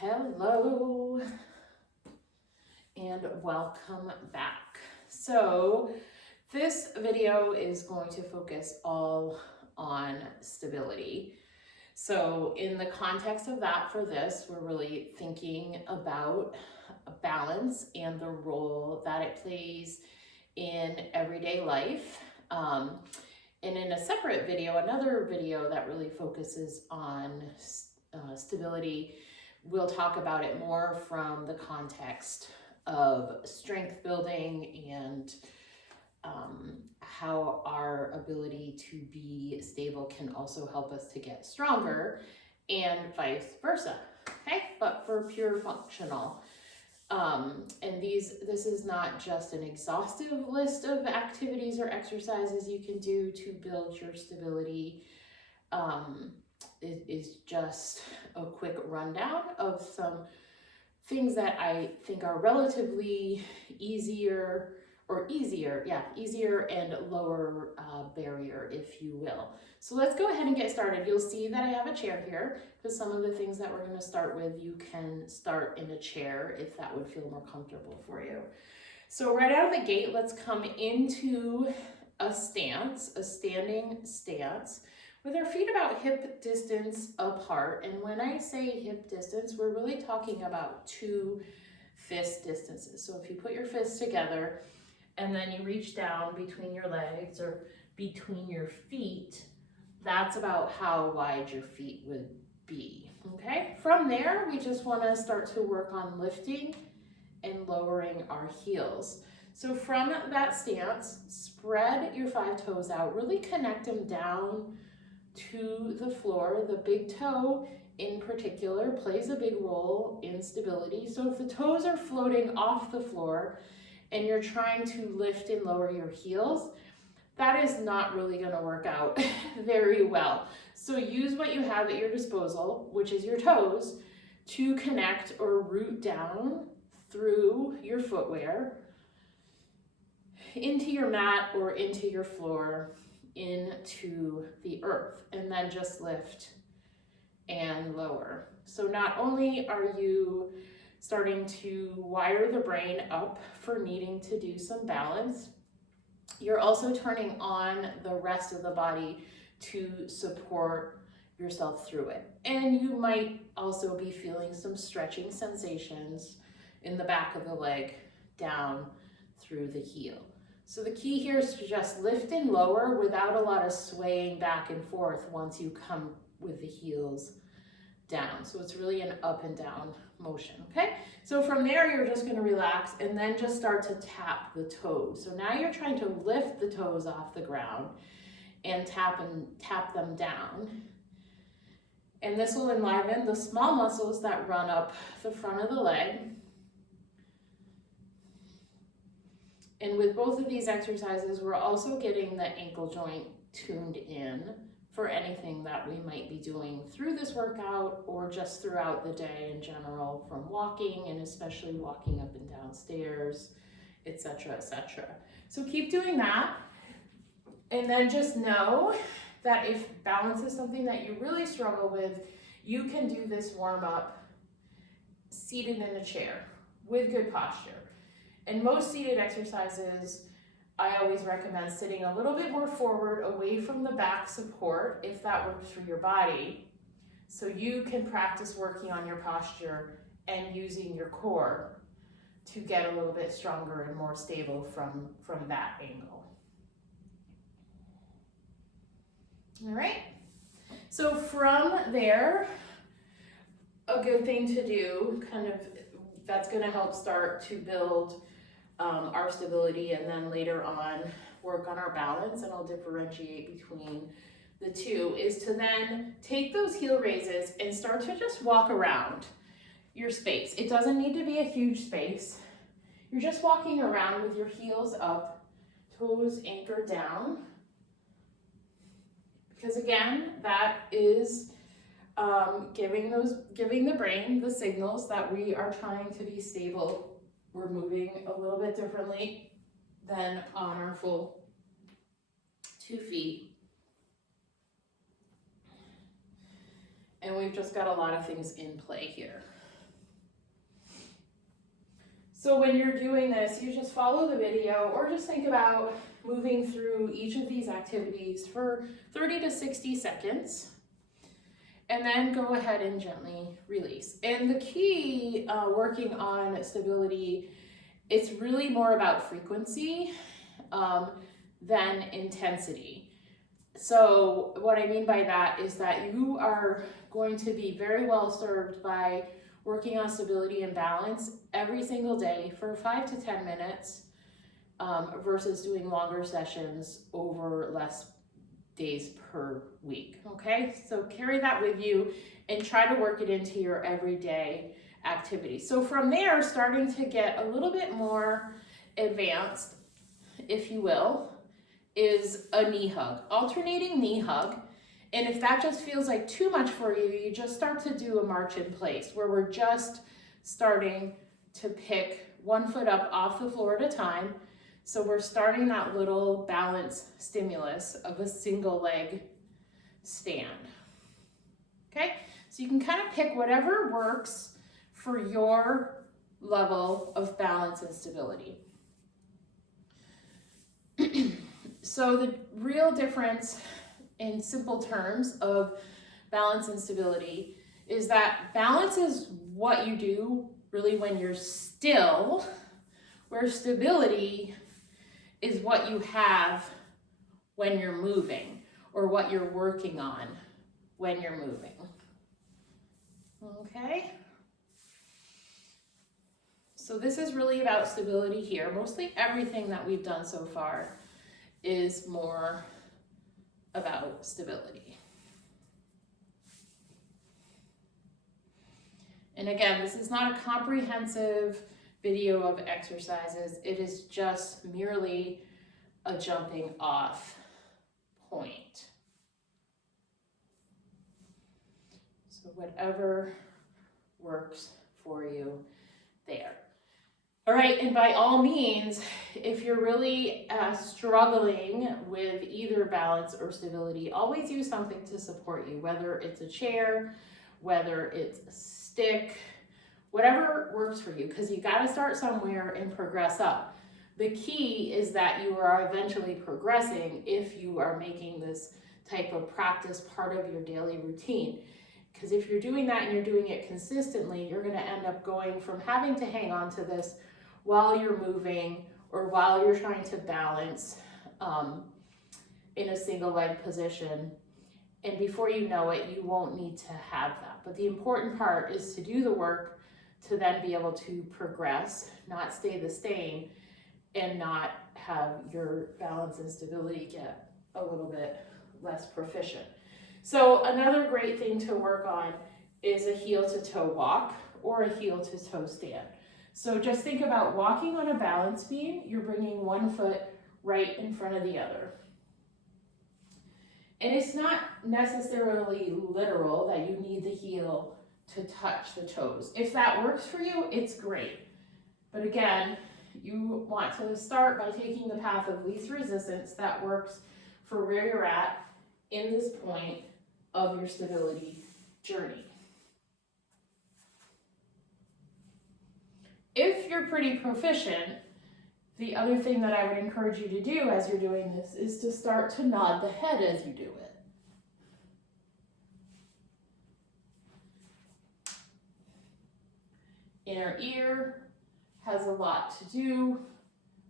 Hello and welcome back. So this video is going to focus all on stability. So in the context of that, for this, we're really thinking about balance and the role that it plays in everyday life. And in a separate video, another video that really focuses on stability, we'll talk about it more from the context of strength building and how our ability to be stable can also help us to get stronger and vice versa, okay? But for pure functional. And this is not just an exhaustive list of activities or exercises you can do to build your stability. It is just a quick rundown of some things that I think are relatively easier and lower barrier, if you will. So let's go ahead and get started. You'll see that I have a chair here because some of the things that we're going to start with, you can start in a chair if that would feel more comfortable for you. So right out of the gate, let's come into a stance, a standing stance, with our feet about hip distance apart. And when I say hip distance, we're really talking about 2 fist distances. So if you put your fists together and then you reach down between your legs or between your feet, that's about how wide your feet would be, okay? From there, we just want to start to work on lifting and lowering our heels. So from that stance, spread your 5 toes out, really connect them down to the floor. The big toe in particular plays a big role in stability. So if the toes are floating off the floor and you're trying to lift and lower your heels, that is not really going to work out very well. So use what you have at your disposal, which is your toes, to connect or root down through your footwear into your mat or into your floor, into the earth, and then just lift and lower. So not only are you starting to wire the brain up for needing to do some balance, you're also turning on the rest of the body to support yourself through it. And you might also be feeling some stretching sensations in the back of the leg down through the heel. So the key here is to just lift and lower without a lot of swaying back and forth once you come with the heels down. So it's really an up and down motion, okay? So from there, you're just gonna relax and then just start to tap the toes. So now you're trying to lift the toes off the ground and tap them down. And this will enliven the small muscles that run up the front of the leg. And with both of these exercises, we're also getting the ankle joint tuned in for anything that we might be doing through this workout or just throughout the day in general, from walking and especially walking up and down stairs, etc., etc. So keep doing that. And then just know that if balance is something that you really struggle with, you can do this warm up seated in a chair with good posture. And most seated exercises, I always recommend sitting a little bit more forward, away from the back support, if that works for your body, so you can practice working on your posture and using your core to get a little bit stronger and more stable from that angle. All right, so from there, a good thing to do, that's gonna help start to build our stability, and then later on work on our balance, and I'll differentiate between the two, is to then take those heel raises and start to just walk around your space. It doesn't need to be a huge space. You're just walking around with your heels up, toes anchored down, because again, that is giving the brain the signals that we are trying to be stable. We're moving a little bit differently than on our full 2 feet. And we've just got a lot of things in play here. So when you're doing this, you just follow the video or just think about moving through each of these activities for 30 to 60 seconds. And then go ahead and gently release. And the key working on stability, it's really more about frequency than intensity. So what I mean by that is that you are going to be very well served by working on stability and balance every single day for 5 to 10 minutes versus doing longer sessions over less days per week, okay? So carry that with you and try to work it into your everyday activity. So from there, starting to get a little bit more advanced, if you will, is a knee hug, alternating knee hug. And if that just feels like too much for you, you just start to do a march in place where we're just starting to pick one foot up off the floor at a time. So we're starting that little balance stimulus of a single leg stand. Okay, so you can kind of pick whatever works for your level of balance and stability. So the real difference in simple terms of balance and stability is that balance is what you do really when you're still, where stability is what you have when you're moving or what you're working on when you're moving. Okay? So this is really about stability here. Mostly everything that we've done so far is more about stability. And again, this is not a comprehensive video of exercises. It is just merely a jumping off point. So whatever works for you there. All right, and by all means, if you're really struggling with either balance or stability, always use something to support you, whether it's a chair, whether it's a stick, whatever works for you, because you got to start somewhere and progress up. The key is that you are eventually progressing if you are making this type of practice part of your daily routine. Because if you're doing that and you're doing it consistently, you're going to end up going from having to hang on to this while you're moving or while you're trying to balance in a single leg position. And before you know it, you won't need to have that. But the important part is to do the work to then be able to progress, not stay the same, and not have your balance and stability get a little bit less proficient. So another great thing to work on is a heel to toe walk or a heel to toe stand. So just think about walking on a balance beam. You're bringing one foot right in front of the other. And it's not necessarily literal that you need the heel to touch the toes. If that works for you, it's great. But again, you want to start by taking the path of least resistance that works for where you're at in this point of your stability journey. If you're pretty proficient, the other thing that I would encourage you to do as you're doing this is to start to nod the head as you do it. Inner ear has a lot to do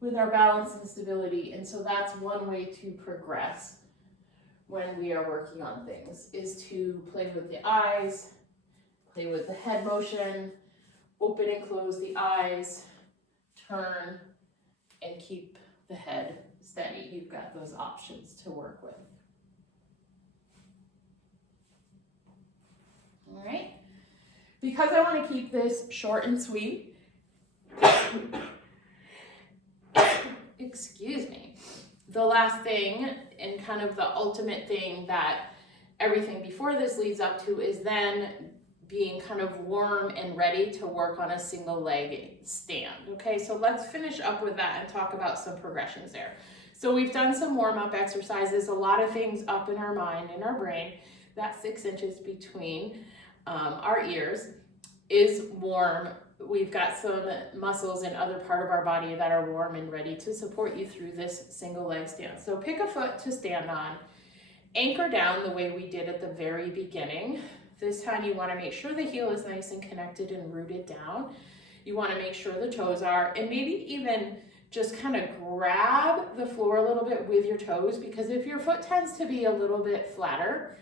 with our balance and stability, and so that's one way to progress when we are working on things, is to play with the eyes, play with the head motion, open and close the eyes, turn, and keep the head steady. You've got those options to work with. All right. Because I want to keep this short and sweet, excuse me, the last thing and kind of the ultimate thing that everything before this leads up to is then being kind of warm and ready to work on a single leg stand. Okay, so let's finish up with that and talk about some progressions there. So we've done some warm-up exercises, a lot of things up in our mind, in our brain. That 6 inches between our ears is warm we've got some muscles in other part of our body that are warm and ready to support you through this single leg stand. So pick a foot to stand on, anchor down the way we did at the very beginning. This time you want to make sure the heel is nice and connected and rooted down. You want to make sure the toes are, and maybe even just kind of grab the floor a little bit with your toes, because if your foot tends to be a little bit flatter,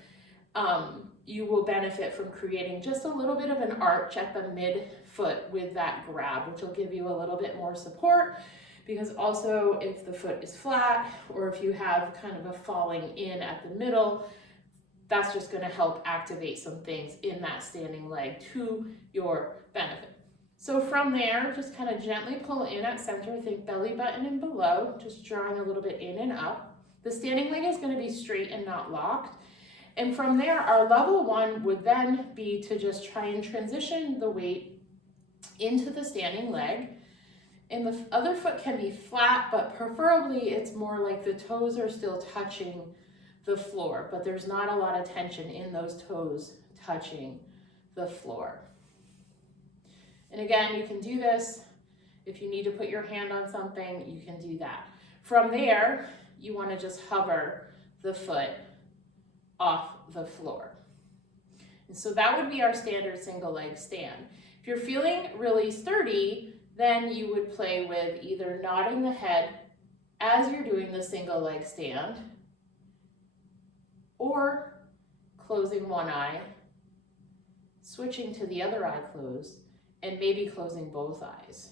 you will benefit from creating just a little bit of an arch at the mid-foot with that grab, which will give you a little bit more support, because also if the foot is flat or if you have kind of a falling in at the middle, that's just going to help activate some things in that standing leg to your benefit. So from there, just kind of gently pull in at center, think belly button and below, just drawing a little bit in and up. The standing leg is going to be straight and not locked. And from there, our level one would then be to just try and transition the weight into the standing leg. And the other foot can be flat, but preferably it's more like the toes are still touching the floor, but there's not a lot of tension in those toes touching the floor. And again, you can do this. If you need to put your hand on something, you can do that. From there, you want to just hover the foot off the floor. And so that would be our standard single leg stand. If you're feeling really sturdy, then you would play with either nodding the head as you're doing the single leg stand, or closing one eye, switching to the other eye closed, and maybe closing both eyes.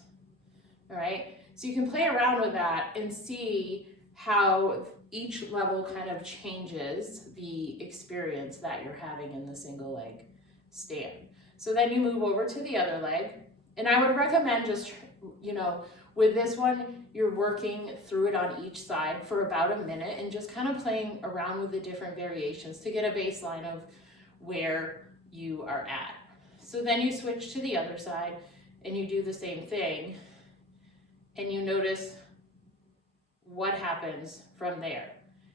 All right, so you can play around with that and see how each level kind of changes the experience that you're having in the single leg stand. So then you move over to the other leg, and I would recommend just, with this one, you're working through it on each side for about a minute and just kind of playing around with the different variations to get a baseline of where you are at. So then you switch to the other side and you do the same thing, and you notice what happens from there.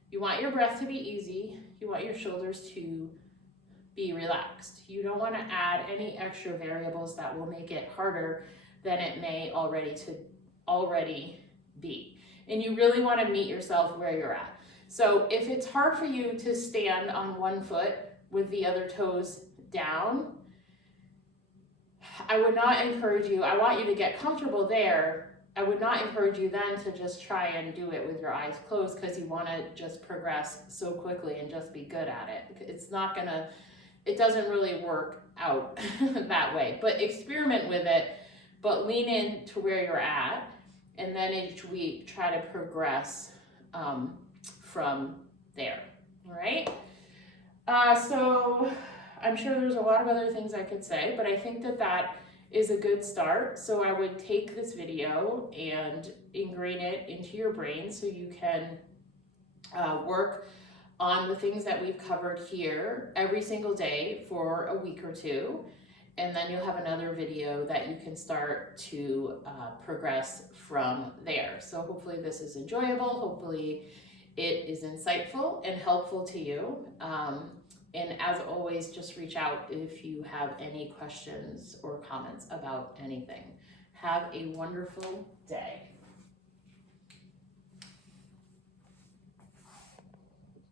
You want your breath to be easy. You want your shoulders to be relaxed. You don't want to add any extra variables that will make it harder than it may already be. And you really want to meet yourself where you're at. So if it's hard for you to stand on one foot with the other toes down, I would not encourage you. I want you to get comfortable there. I would not encourage you then to just try and do it with your eyes closed, because you want to just progress so quickly and just be good at it. It doesn't really work out that way, but experiment with it, but lean in to where you're at. And then each week, try to progress from there, all right? So I'm sure there's a lot of other things I could say, but I think that is a good start. So I would take this video and ingrain it into your brain so you can work on the things that we've covered here every single day for a week or two. And then you'll have another video that you can start to progress from there. So hopefully this is enjoyable. Hopefully it is insightful and helpful to you. And as always, just reach out if you have any questions or comments about anything. Have a wonderful day.